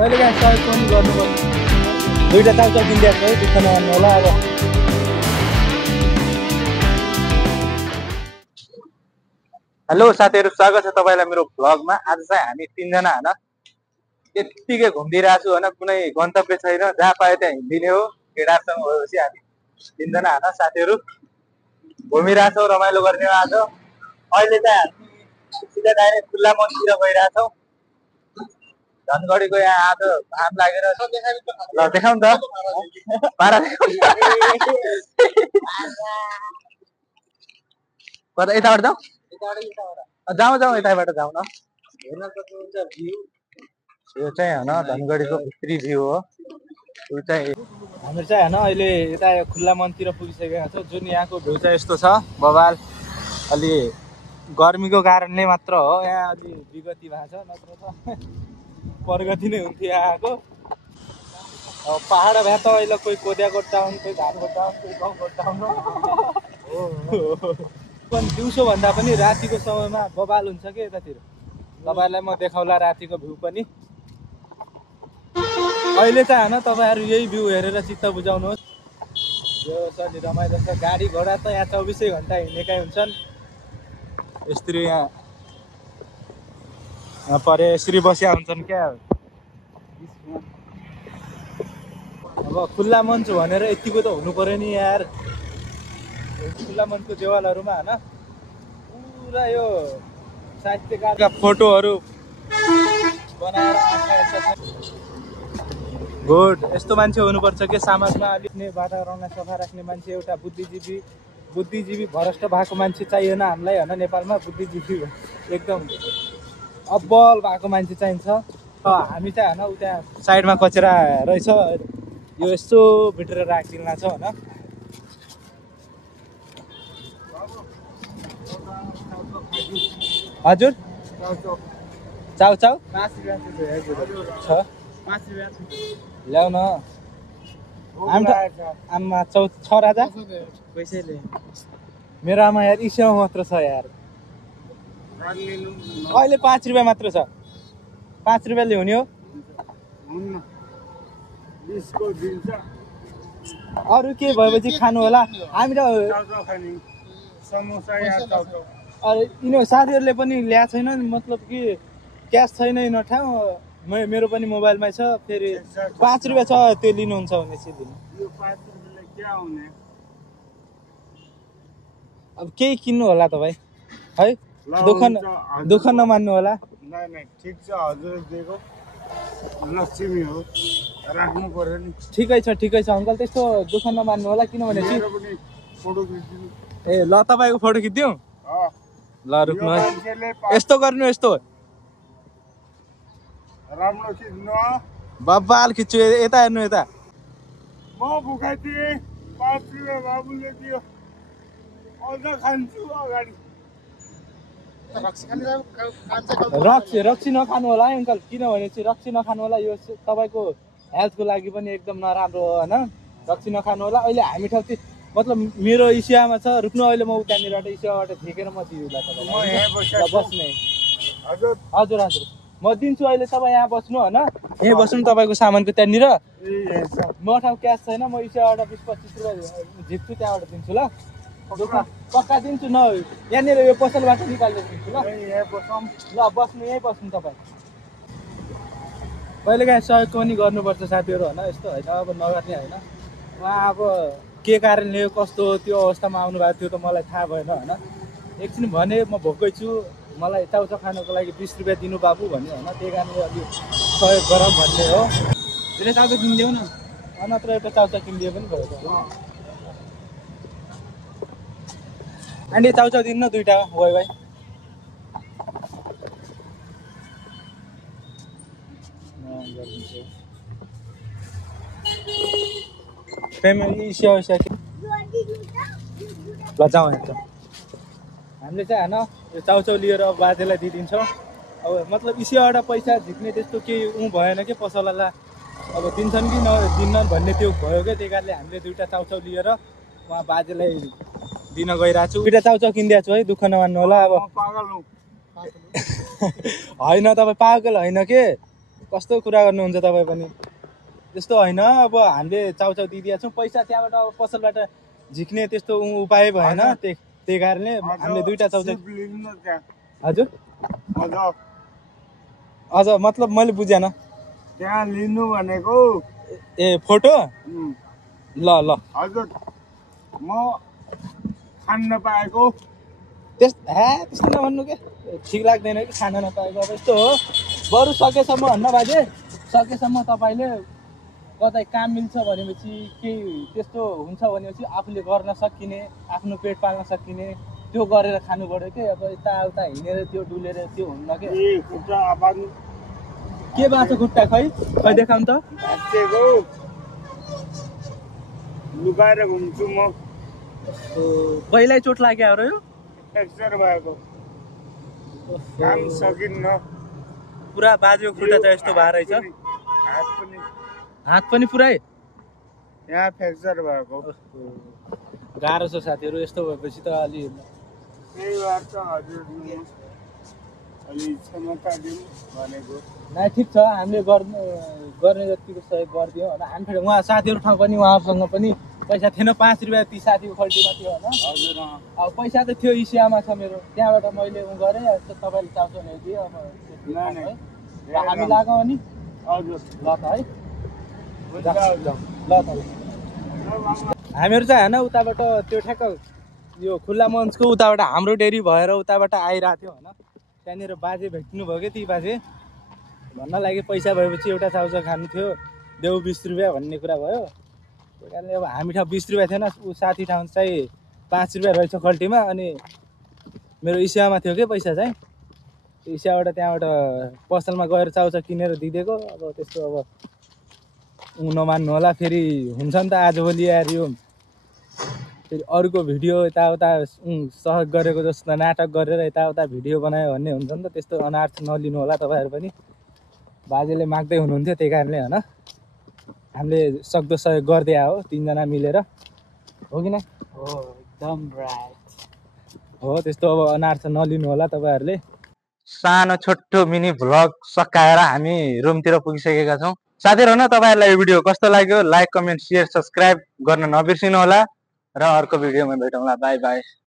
कहिले काहीँ सहयोग पनि गर्नुपर्छ। दुईवटा चाउचाउ किनिदिएको छ है, दुःख नमान्नु होला। अब हेलो साथीहरू, स्वागत छ तपाईँलाई मेरो भ्लगमा। आज चाहिँ हामी तीनजना होइन यत्तिकै घुमिदिइरहेको छु होइन, कुनै गन्तव्य छैन, जहाँ पायो त्यहाँ हिँडिदिने हो। केटाहरूसँग भएपछि हामी तीनजना होइन साथीहरू घुमिरहेछौँ, रमाइलो गर्ने हो आज। अहिले चाहिँ हामी सिधा डाइरेक्ट खुल्ला मन्दिरतिर गइरहेछौँ। धनगढीको यहाँ आज घाम लागेर ल देखाउँ त पारा कता यताबाट जाउँ जाउँ जाउँ यताबाट जाउँ न। हेर्न सक्नुहुन्छ भ्यू, यो चाहिँ होइन धनगढीको भित्री भ्यू हो। यो चाहिँ हामी चाहिँ होइन अहिले यता खुल्ला मन्दिर पुगिसकेका छौँ। जुन यहाँको भ्यू चाहिँ यस्तो छ बवाल। अलि गर्मीको कारणले मात्र हो यहाँ अलि विगति भएको छ, नत्र त प्रगति नै हुन्थ्यो यहाँको। पहाड भए त अहिले कोही कोदियाको टाउन, कोही धानको टाउन, कोही गाउँको टाउन हो। पनि दिउँसोभन्दा पनि रातिको समयमा बवाल हुन्छ कि यतातिर। तपाईँहरूलाई म देखाउला रातिको भ्यू पनि। अहिले चाहिँ होइन तपाईँहरू यही भ्यू हेरेर चित्त बुझाउनुहोस्। यो छ नि रमाइलो छ। गाडी घोडा त यहाँ 24 घन्टा हिँडेकै हुन्छन्। यसरी यहाँ परे यसरी बसिया हुन्छन् क्या। अब खुल्ला मञ्च भनेर यतिको त हुनु पर्यो नि यार। खुल्ला मञ्चको देवालहरूमा होइन पुरा यो साहित्यकारका फोटोहरू बनाएर गुड। यस्तो मान्छे हुनुपर्छ कि समाजमा अलिक वातावरणलाई सफा राख्ने मान्छे, एउटा बुद्धिजीवी भ्रष्ट भएको मान्छे चाहिएन हामीलाई होइन। नेपालमा बुद्धिजीवी एकदम अब्बल भएको मान्छे चाहिन्छ। हामी चाहिँ होइन उता साइडमा कचरा रहेछ, यो यस्तो भित्र राखिदिनु छ होइन। हजुर चाउचाउ 5 रुपियाँ छ, 5 रुपियाँ ल्याउ न। आमा छ राजा पैसैले। मेरो आमा यार इसेवा मात्र छ यार। अहिले 5 रुपियाँ मात्र छ। 5 रुपियाँ ल्याउने हो। अरू के भएपछि खानु होला। हामी त अरे यिनीहरू साथीहरूले पनि ल्याएको छैन, मतलब कि क्यास छैन यिनीहरू ठाउँ। मेरो पनि मोबाइलमै छ। फेरि 5 रुपियाँ छ, त्यो लिनुहुन्छ भने चाहिँ दिनु। अब केही किन्नु होला तपाईँ है, दुःख नमान्नु होला। ठिक छ, हजुर दिएको लक्ष्मी हो, राख्नु पर्यो नि। ठिकै छ अङ्कल, त्यस्तो दुःख नमान्नु होला। किनभने ए ल तपाईँको फोटो खिचिदिउँ ल, रुक्नु है। यस्तो गर्नु, यस्तो राम्रो खिच्नु बब्बाल खिच्छु। यता हेर्नु, यता म भुकाइ थिएँ। 5 रुपियाँ बाबुले दियो, अझ खान्छु अगाडि। रक्सी नखानु होला है अङ्कल, किनभने चाहिँ रक्सी नखानु होला। यो तपाईँको हेल्थको लागि पनि एकदम नराम्रो हो होइन। रक्सी नखानु होला। अहिले हामी ठाउँ चाहिँ मतलब मेरो इसियामा छ, रुक्नु। अहिले म उतानिरबाट इसियाबाट झिकेर म दिउँला तपाईँलाई बस्ने। हजुर हजुर हजुर म दिन्छु। अहिले तपाईँ यहाँ बस्नु होइन, यहीँ बस्नु। तपाईँको सामानको त्यहाँनिर म ठाउँ क्यास छैन, म इसियाबाट 20-25 रुपियाँ झिक्छु, त्यहाँबाट दिन्छु ल। पक्का दिन्छु न, यहाँनिर यो पसलबाट निकालेर दिन्छु ल। ल बस्नु, यहीँ बस्नु तपाईँ। कहिले काहीँ सहयोग पनि गर्नुपर्छ साथीहरू होइन, यस्तो होइन अब नगर्ने होइन। उहाँ अब के कारणले कस्तो त्यो अवस्थामा आउनु भएको थियो त मलाई थाहा भएन होइन। एकछिन भने म भोकै छु, मलाई चाउचाउ खानको लागि 20 रुपियाँ दिनु बाबु भन्यो होइन। त्यही कारणले अलिक सहयोग गरौँ भन्ने हो। धेरै चाउचाउ किनिदेऊ न, नत्र एउटा चाउचाउ किनिदियो पनि भयो। आन्टी चाउचाउ दिनु न दुईवटा गयो भाइ। फेमिली इसिया ल जाउँ हेर्छ। हामीले चाहिँ होइन यो चाउचाउ लिएर बाजेलाई दिइदिन्छौँ। अब मतलब इसियाबाट पैसा झिक्ने त्यस्तो केही भएन कि पसललाई अब दिन्छन् कि नदिन्नन् भन्ने त्यो भयो क्या। त्यही कारणले हामीले दुईवटा चाउचाउ लिएर उहाँ बाजेलाई दिन गइरहेको छु। दुईवटा चाउचाउ किनिदिएको छु है, दुःख नमान्नु होला। अब होइन तपाईँ पागल होइन के, कस्तो कुरा गर्नुहुन्छ तपाईँ पनि त्यस्तो होइन अब हामीले चाउचाउ दिइदिएका छौँ पैसा त्यहाँबाट अब पसलबाट झिक्ने त्यस्तो उपाय भएन त्यही कारणले हामीले दुईटा चाउचाउ हजुर अझ मतलब मैले बुझेन त्यहाँ लिनु भनेको ए फोटो ल ल हजुर म खान नपाएको त्यस्तो नभन्नु के ठिक लाग्दैन कि खान नपाएको अब यस्तो हो बरु सकेसम्म भन्न बाजे सकेसम्म तपाईँले कतै काम मिल्छ भनेपछि केही त्यस्तो हुन्छ भनेपछि आफूले गर्न सकिने आफ्नो पेट पाल्न सकिने त्यो गरेर खानु पर्यो कि अब यताउता हिँडेर त्यो डुलेर त्यो हुन्न के के बाँच्छ खुट्टा खै देखाउँ त लुकाएर घुम्छु म पहिल्यै चोट लाग्यो हो र यो फ्र्याक्चर भएको काम सकिन्न पुरा बाजेको खुट्टा चाहिँ यस्तो भएर रहेछ हात पनि पुरै यहाँ फ्र्याक्चर भएको गाह्रो छ साथीहरू यस्तो भएपछि त अलि त्यही भएर त हजुर अलि क्षमता दिउँ भनेको नै ठिक छ हामीले गर्ने जतिको सहयोग गरिदियो होइन हामी फेरि उहाँ साथीहरू ठाउँ पनि उहाँहरूसँग पनि पैसा थिएन 5 रुपियाँ ती साथीको खल्टीमा थियो होइन हजुर अब पैसा त थियो इसियामा छ मेरो त्यहाँबाट मैले गरेँ तपाईँले चाउचाउ ल्याइदिएँ अब हामी लागौँ अनि हजुर ल त है ल त हामीहरू चाहिँ होइन उताबाट त्यो ठ्याक्क यो खुल्ला मञ्चको उताबाट हाम्रो डेरी भएर उताबाट आइरहेको थियो होइन त्यहाँनिर बाजे भेट्नु भयो कि ती बाजे भन्न लागि पैसा भएपछि एउटा चाउचाउ खानु थियो देऊ 20 रुपियाँ भन्ने कुरा भयो त्यही कारणले अब हामी ठाउँ 20 रुपियाँ थिएन ऊ साथी ठाउँ चाहिँ 5 रुपियाँ रहेछ खल्टीमा अनि मेरो इसियामा थियो कि पैसा चाहिँ त्यो इसियाबाट त्यहाँबाट पसलमा गएर चाउचाउ किनेर दिइदिएको अब त्यस्तो अब नमान्नु होला फेरि हुन्छ नि त आजभोलि यार यो फेरि अरूको भिडियो यताउता सहयोग गरेको जस्तो नाटक गरेर यताउता भिडियो बनायो भन्ने हुन्छ नि त त्यस्तो अनार्थ नलिनु होला तपाईँहरू पनि बाजेले माग्दै हुनुहुन्थ्यो त्यही कारणले होइन हामीले सक्दो सहयोग गर्दै आयो 3 जना मिलेर हो कि न हो एकदम राइट हो त्यस्तो अब अनार्थ नलिनु होला तपाईँहरूले सानो छोटो मिनी भ्लग सकाएर हामी रुमतिर पुगिसकेका छौँ साथीहरू होइन तपाईँहरूलाई यो भिडियो कस्तो लाग्यो लाइक कमेन्ट सेयर सब्सक्राइब गर्न नबिर्सिनु होला र अर्को भिडियोमा भेटौँला बाई बाई